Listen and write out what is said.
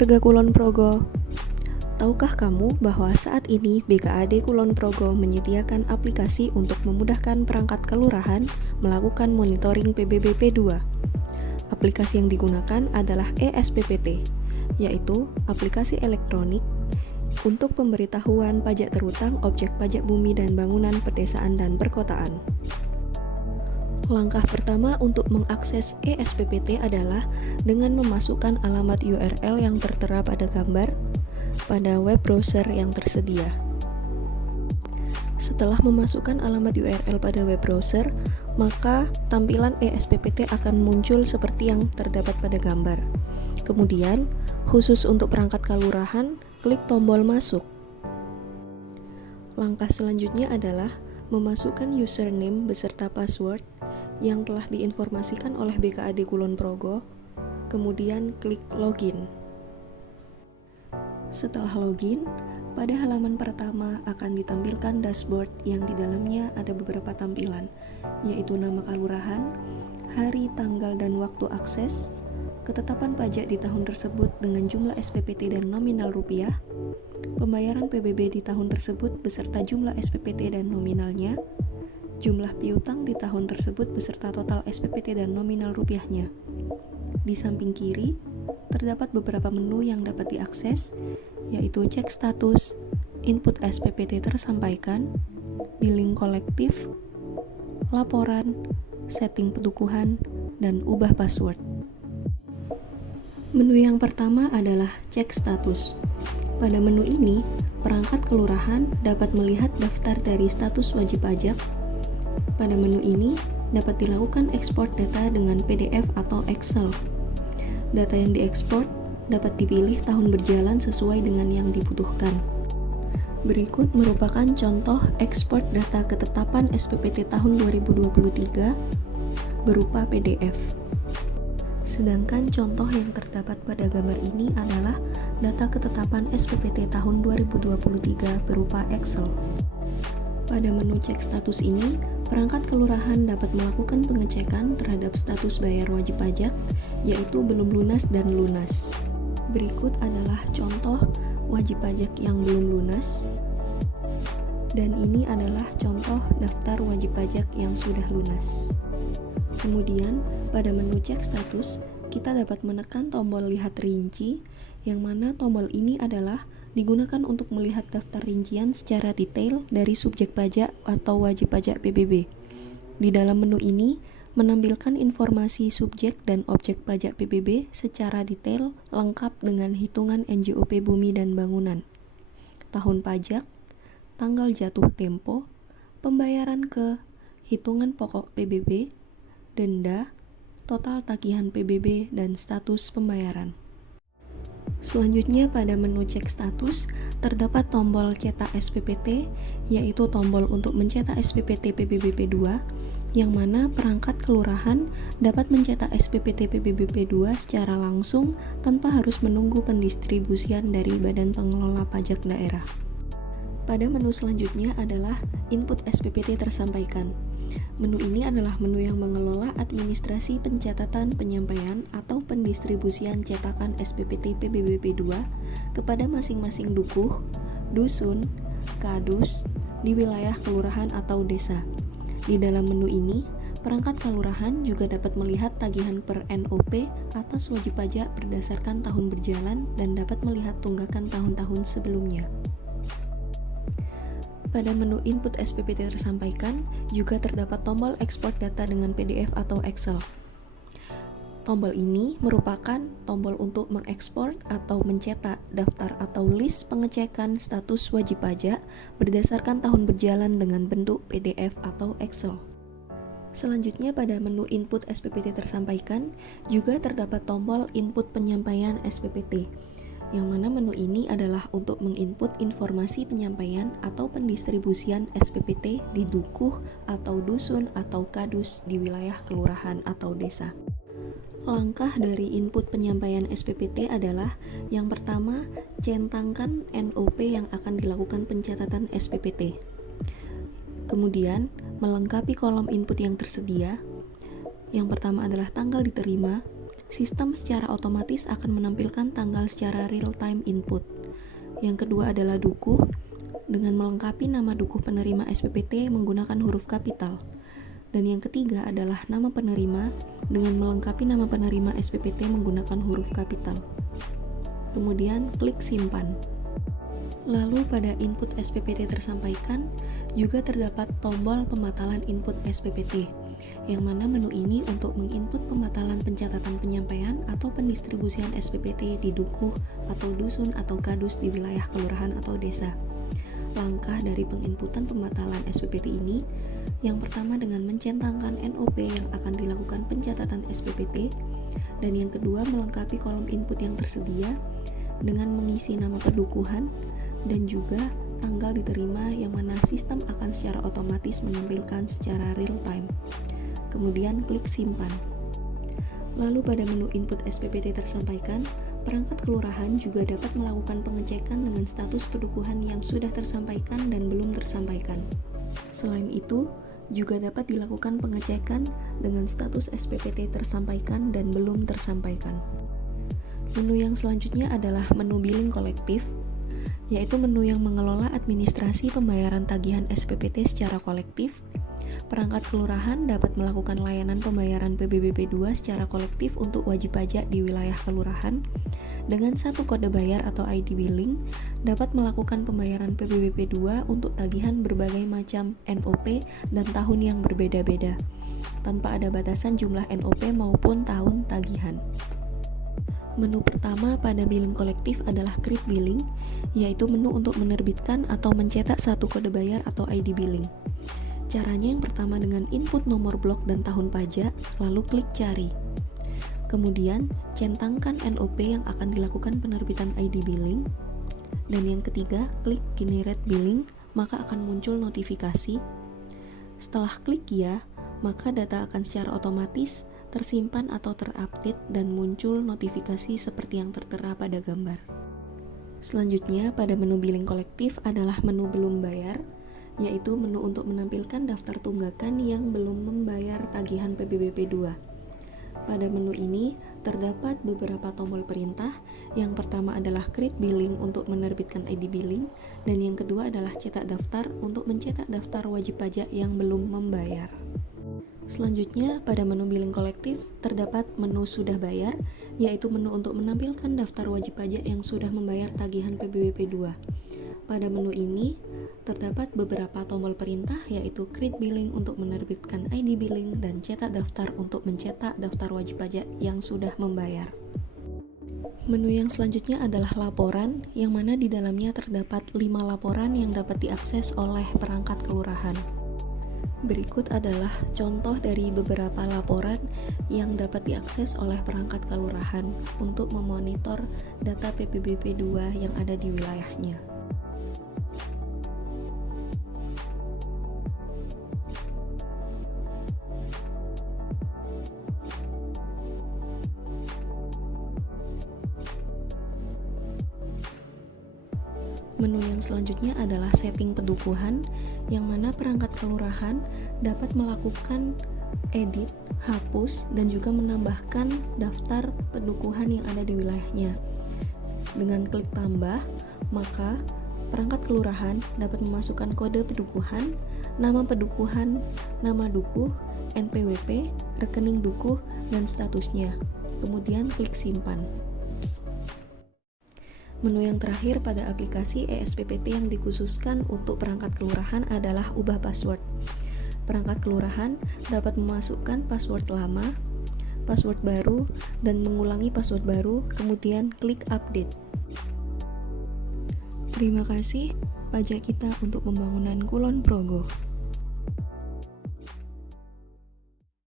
warga Kulon Progo, tahukah kamu bahwa saat ini BKAD Kulon Progo menyediakan aplikasi untuk memudahkan perangkat kelurahan melakukan monitoring PBBP2? Aplikasi yang digunakan adalah ESPPT, yaitu aplikasi elektronik untuk pemberitahuan pajak terutang objek pajak bumi dan bangunan pedesaan dan perkotaan. Langkah pertama untuk mengakses ESPPT adalah dengan memasukkan alamat URL yang tertera pada gambar pada web browser yang tersedia. Setelah memasukkan alamat URL pada web browser, maka tampilan ESPPT akan muncul seperti yang terdapat pada gambar. Kemudian, khusus untuk perangkat kelurahan, klik tombol masuk. Langkah selanjutnya adalah memasukkan username beserta password yang telah diinformasikan oleh BKAD Kulon Progo, kemudian klik login. Setelah login, pada halaman pertama akan ditampilkan dashboard yang di dalamnya ada beberapa tampilan, yaitu nama kelurahan, hari, tanggal, dan waktu akses, ketetapan pajak di tahun tersebut dengan jumlah SPPT dan nominal rupiah, pembayaran PBB di tahun tersebut beserta jumlah SPPT dan nominalnya, jumlah piutang di tahun tersebut beserta total SPPT dan nominal rupiahnya. Di samping kiri, terdapat beberapa menu yang dapat diakses, yaitu cek status, input SPPT tersampaikan, billing kolektif, laporan, setting pedukuhan, dan ubah password. Menu yang pertama adalah cek status. Pada menu ini, perangkat kelurahan dapat melihat daftar dari status wajib pajak. Pada menu ini, dapat dilakukan ekspor data dengan PDF atau Excel. Data yang diekspor dapat dipilih tahun berjalan sesuai dengan yang dibutuhkan. Berikut merupakan contoh ekspor data ketetapan SPPT tahun 2023 berupa PDF. Sedangkan contoh yang terdapat pada gambar ini adalah data ketetapan SPPT tahun 2023 berupa Excel. Pada menu cek status ini, perangkat kelurahan dapat melakukan pengecekan terhadap status bayar wajib pajak, yaitu belum lunas dan lunas. Berikut adalah contoh wajib pajak yang belum lunas, dan ini adalah contoh daftar wajib pajak yang sudah lunas. Kemudian, pada menu cek status, kita dapat menekan tombol lihat rinci, yang mana tombol ini adalah digunakan untuk melihat daftar rincian secara detail dari subjek pajak atau wajib pajak PBB. Di dalam menu ini, menampilkan informasi subjek dan objek pajak PBB secara detail lengkap dengan hitungan NJOP bumi dan bangunan, tahun pajak, tanggal jatuh tempo, pembayaran ke hitungan pokok PBB, denda, total tagihan PBB, dan status pembayaran. Selanjutnya pada menu cek status, terdapat tombol cetak SPPT, yaitu tombol untuk mencetak SPPT PBBP2, yang mana perangkat kelurahan dapat mencetak SPPT PBBP2 secara langsung tanpa harus menunggu pendistribusian dari Badan Pengelola Pajak Daerah. Pada menu selanjutnya adalah input SPPT tersampaikan. Menu ini adalah menu yang mengelola administrasi pencatatan penyampaian atau pendistribusian cetakan SPPT PBBP2 kepada masing-masing dukuh, dusun, kadus, di wilayah kelurahan atau desa. Di dalam menu ini, perangkat kelurahan juga dapat melihat tagihan per NOP atas wajib pajak berdasarkan tahun berjalan dan dapat melihat tunggakan tahun-tahun sebelumnya. Pada menu input SPPT tersampaikan, juga terdapat tombol ekspor data dengan PDF atau Excel. Tombol ini merupakan tombol untuk mengekspor atau mencetak daftar atau list pengecekan status wajib pajak berdasarkan tahun berjalan dengan bentuk PDF atau Excel. Selanjutnya pada menu input SPPT tersampaikan, juga terdapat tombol input penyampaian SPPT, yang mana menu ini adalah untuk menginput informasi penyampaian atau pendistribusian SPPT di dukuh atau dusun atau kadus di wilayah kelurahan atau desa. Langkah dari input penyampaian SPPT adalah yang pertama, centangkan NOP yang akan dilakukan pencatatan SPPT. Kemudian, melengkapi kolom input yang tersedia. Yang pertama adalah tanggal diterima, Sistem secara otomatis akan menampilkan tanggal secara real-time input. Yang kedua adalah dukuh, dengan melengkapi nama dukuh penerima SPPT menggunakan huruf kapital. Dan yang ketiga adalah nama penerima, dengan melengkapi nama penerima SPPT menggunakan huruf kapital. Kemudian klik simpan. Lalu pada input SPPT tersampaikan, juga terdapat tombol pembatalan input SPPT, yang mana menu ini untuk menginput pembatalan pencatatan penyampaian atau pendistribusian SPPT di dukuh atau dusun atau kadus di wilayah kelurahan atau desa. Langkah dari penginputan pembatalan SPPT ini, yang pertama dengan mencentangkan NOP yang akan dilakukan pencatatan SPPT, dan yang kedua melengkapi kolom input yang tersedia dengan mengisi nama pedukuhan dan juga tanggal diterima yang mana sistem akan secara otomatis menampilkan secara real time. Kemudian klik simpan. Lalu pada menu input SPPT tersampaikan, perangkat kelurahan juga dapat melakukan pengecekan dengan status pedukuhan yang sudah tersampaikan dan belum tersampaikan. Selain itu, juga dapat dilakukan pengecekan dengan status SPPT tersampaikan dan belum tersampaikan. Menu yang selanjutnya adalah menu billing kolektif, yaitu menu yang mengelola administrasi pembayaran tagihan SPPT secara kolektif. Perangkat kelurahan dapat melakukan layanan pembayaran PBBP 2 secara kolektif untuk wajib pajak di wilayah kelurahan. Dengan satu kode bayar atau ID billing, dapat melakukan pembayaran PBBP 2 untuk tagihan berbagai macam NOP dan tahun yang berbeda-beda, tanpa ada batasan jumlah NOP maupun tahun tagihan. Menu pertama pada billing kolektif adalah create billing, yaitu menu untuk menerbitkan atau mencetak satu kode bayar atau ID billing. Caranya yang pertama dengan input nomor blok dan tahun pajak, lalu klik cari. Kemudian, centangkan NOP yang akan dilakukan penerbitan ID billing. Dan yang ketiga, klik generate billing, maka akan muncul notifikasi. Setelah klik ya, maka data akan secara otomatis tersimpan atau terupdate dan muncul notifikasi seperti yang tertera pada gambar. Selanjutnya, pada menu billing kolektif adalah menu belum bayar, yaitu menu untuk menampilkan daftar tunggakan yang belum membayar tagihan PBBP 2. Pada menu ini terdapat beberapa tombol perintah. Yang pertama adalah create billing untuk menerbitkan ID billing, dan yang kedua adalah cetak daftar untuk mencetak daftar wajib pajak yang belum membayar. Selanjutnya, pada menu billing kolektif terdapat menu sudah bayar, yaitu menu untuk menampilkan daftar wajib pajak yang sudah membayar tagihan PBBP 2. Pada menu ini terdapat beberapa tombol perintah, yaitu create billing untuk menerbitkan ID billing dan cetak daftar untuk mencetak daftar wajib pajak yang sudah membayar. Menu yang selanjutnya adalah laporan, yang mana di dalamnya terdapat 5 laporan yang dapat diakses oleh perangkat kelurahan. Berikut adalah contoh dari beberapa laporan yang dapat diakses oleh perangkat kelurahan untuk memonitor data PBBP 2 yang ada di wilayahnya. Menu yang selanjutnya adalah setting pedukuhan, yang mana perangkat kelurahan dapat melakukan edit, hapus, dan juga menambahkan daftar pedukuhan yang ada di wilayahnya. Dengan klik tambah, maka perangkat kelurahan dapat memasukkan kode pedukuhan, nama pedukuhan, nama dukuh, NPWP, rekening dukuh, dan statusnya. Kemudian klik simpan. Menu yang terakhir pada aplikasi eSPPT yang dikhususkan untuk perangkat kelurahan adalah ubah password. Perangkat kelurahan dapat memasukkan password lama, password baru, dan mengulangi password baru, kemudian klik update. Terima kasih, pajak kita untuk pembangunan Kulon Progo.